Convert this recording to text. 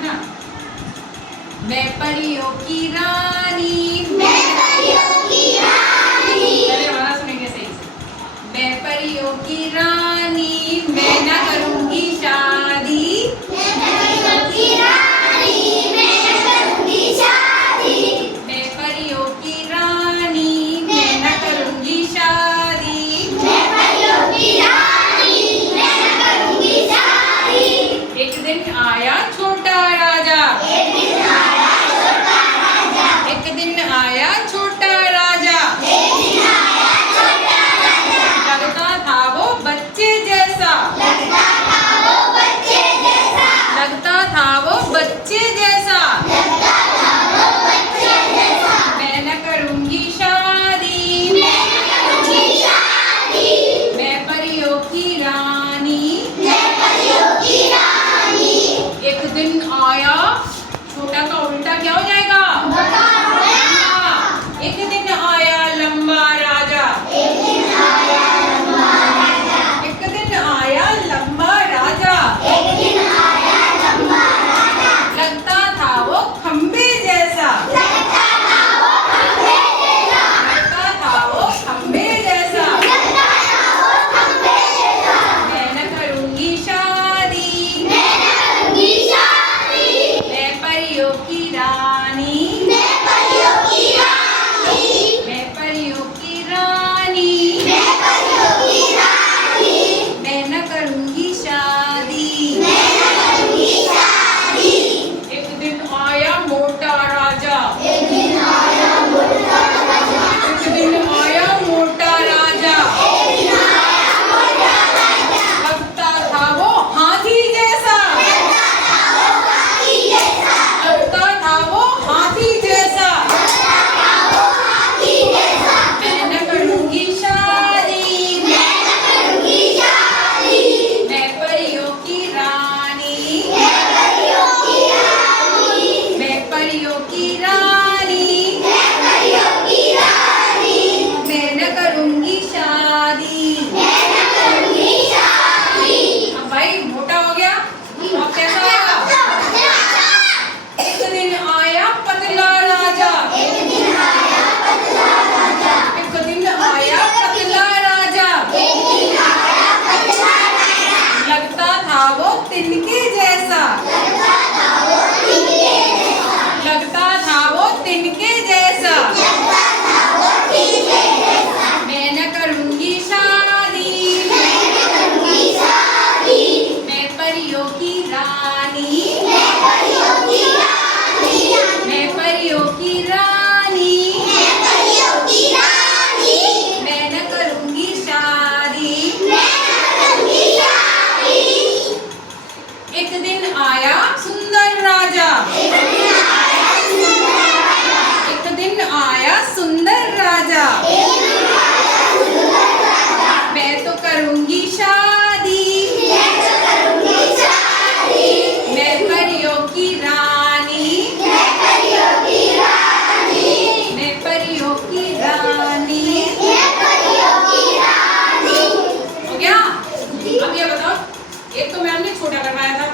है ना। मैं परियों की रानी, मैं परियों की रानी, पहले वाला सुनेंगे सही से। मैं परियों की रानी, मैं ना करूंगी शादी, मैं परियों की रानी, मैं न करूंगी शादी, मैं परियों की रानी, मैं ना करूंगी शादी। मैं परियों की रानी, मैं न करूंगी शादी। एक दिन आया छोटा राजा, एक दिन आया छोटा राजा, एक दिन आया छोटा राजा, एक दिन आया छोटा राजा, लगता था वो बच्चे जैसा, लगता था वो बच्चे जैसा, लगता था वो बच्चे जैसा। लगता था वो बच्चे जैसा। मैं न करूंगी शादी, मैं न करूंगी शादी, मैं परियों की रानी। मैं परियों की रानी। एक दिन आया, छोटा का उल्टा क्या हो जाएगा? बड़ा लंबा। एक दिन आया लंबा राजा, एक दिन आया लंबा राजा, एक दिन आया लंबा राजा, एक दिन आया लंबा राजा, लगता था वो खंबे जैसा, लगता था वो खंबे जैसा, लगता था वो खंबे जैसा। लगता था वो खंबे जैसा। मैं न करूंगी शादी, मैं न करूंगी शादी, मैं परियों की रानी, मैं परियों की रानी, मैं परियों की रानी, मैं परियों की रानी, मैं न करूंगी शादी। मैं न करूंगी शादी। एक दिन आया मोटा राजा, एक दिन आया मोटा राजा, एक दिन आया मोटा राजा, एक दिन आया मोटा राजा, लगता था वो हाथी जैसा, लगता था वो हाथी जैसा, लगता था वो हाथी जैसा। लगता था वो हाथी जैसा। मैं न करूंगी शादी, मैं न करूंगी शादी, मैं परियों की रानी, मैं परियों की रानी, मैं परियों की रानी, मैं परियों की रानी, मैं न करूंगी शादी। मैं न करूंगी शादी। अब भाई मोटा हो गया, अब कैसा आएगा? एक दिन आया पतला राजा, एक दिन आया पतला राजा, एक दिन आया पतला राजा, एक दिन आया पतला राजा, लगता था वो तिनके जैसा, लगता था वो तिनके जैसा, लगता था वो तिनके जैसा। लगता था वो तिनके जैसा। मैं न करूंगी शादी, मैं न करूंगी शादी, मैं परियों की रानी, मैं परियों की रानी, मैं परियों की रानी, मैं परियों की रानी, मैं न करूंगी शादी। मैं न करूंगी शादी। एक दिन आया सुंदर राजा, एक दिन आया सुंदर राजा, एक दिन आया सुंदर राजा, एक दिन आया सुंदर राजा, मैं तो करूंगी शादी, मैं तो करूंगी शादी, मैं परियों की रानी, मैं परियों की रानी, मैं परियों की रानी। मैं परियों की रानी। हो गया? अब ये बताओ, एक तो मैम ने छोटा करवाया था,